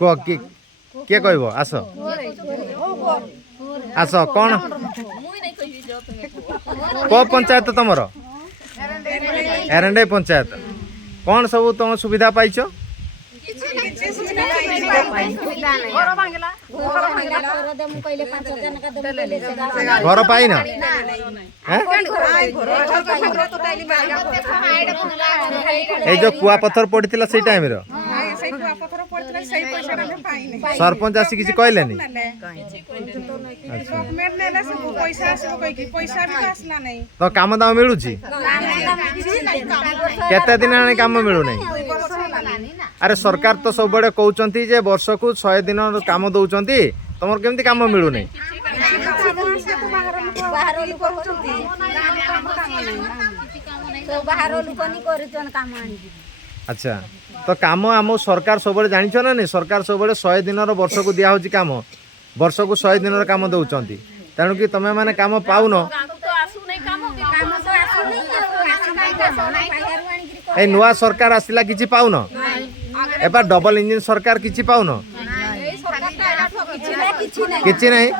कह किए कहब आस आस कौन को पंचायत तुमर एरंडे पंचायत कौन सब तुम सुविधा पाइछ घर पाइन ए जो कुआ पत्थर पड़ता से टाइम सरपंच आसी किसी कहलेनी तो काम दाम मिलू केते दिन काम मिलू नहीं अरे सरकार तो सब बड़े कहते जे वर्ष को 100 दिन काम दौरान तुम केमती काम मिलू नहीं अच्छा तो काम आम सरकार सब जान ना नहीं सरकार सब 100 दिन वर्ष को दिया होची काम वर्ष को 100 दिन काम दौरान तेणु कि तुम्हें माने काम पाउन ए नुआ सरकार आसला किछि पाउन एबार डबल इंजिन सरकार किछि पाउन किछि नहीं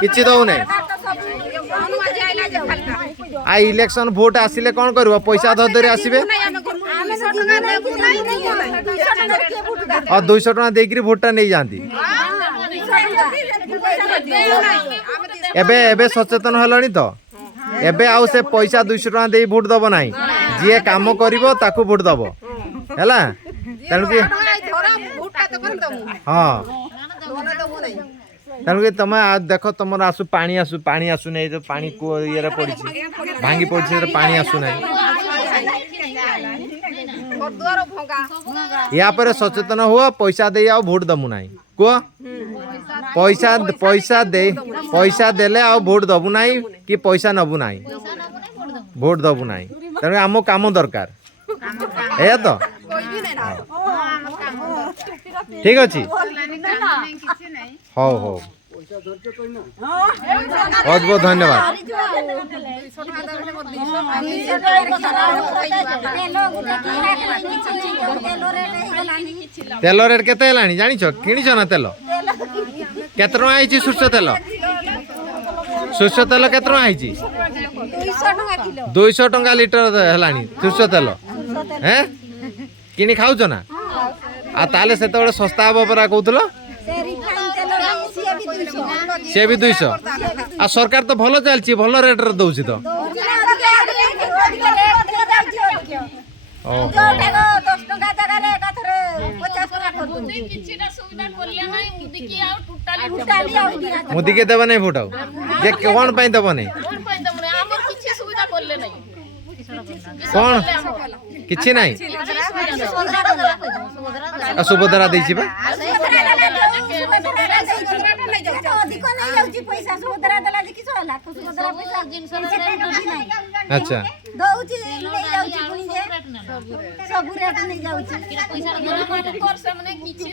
किछि दौ नहीं आ इलेक्शन भोट आसिले कौन करबो पैसा धरी आसीबे और 200 टका देकरी भोटा नहीं जाती एबे एबे सचेतन हलनी तो एबे आउ से पैसा 200 टका दे भोट दबो नाही जे काम करिवो ताकू भोट दबो हैला तेणु कि हां तेणु कि तुम देख तुम आसु पानी आसु नहीं तो पानी को ये पड़ी भांगी पड़ी पानी आसु नहीं या पर सचेतन हुआ पैसा दे आओ भोट दमु नाही को पैसा देले आओ भोट दबु नाही कि पैसा नबु नाही भोट दबु नाही तेणु आम काम दरकार है तो ठीक अच्छी हो हो बहुत बहुत धन्यवाद तेल रेट केते हेलानी जानिछ किनिछ ना तेल केते टका आइछि सुरस तेल केते टका आइछि 200 टका लीटर हेलानी सुरस तेल हैं किनी खाउछ ना आ ताले सेते सस्ता हबो परा कहउतलो सी भी 200 आ सरकार तो भल चलती भल रेट रे दउछि तो मोदी के देबा नहीं भोट जे कोन पई देबा नहीं कौन किछि नहीं सुभद्रा देछि बा अच्छा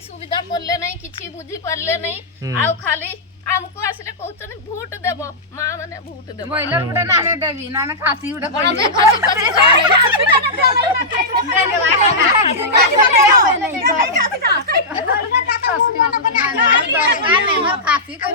सुविधा करले नहीं किछि बुझी पारले नहीं आउ खाली हमको आसले कहउछन भोट देबो मां माने भोट देबो बॉयलर गुडा नाने देबी नाने खासी गुडा कोइ खासी खासी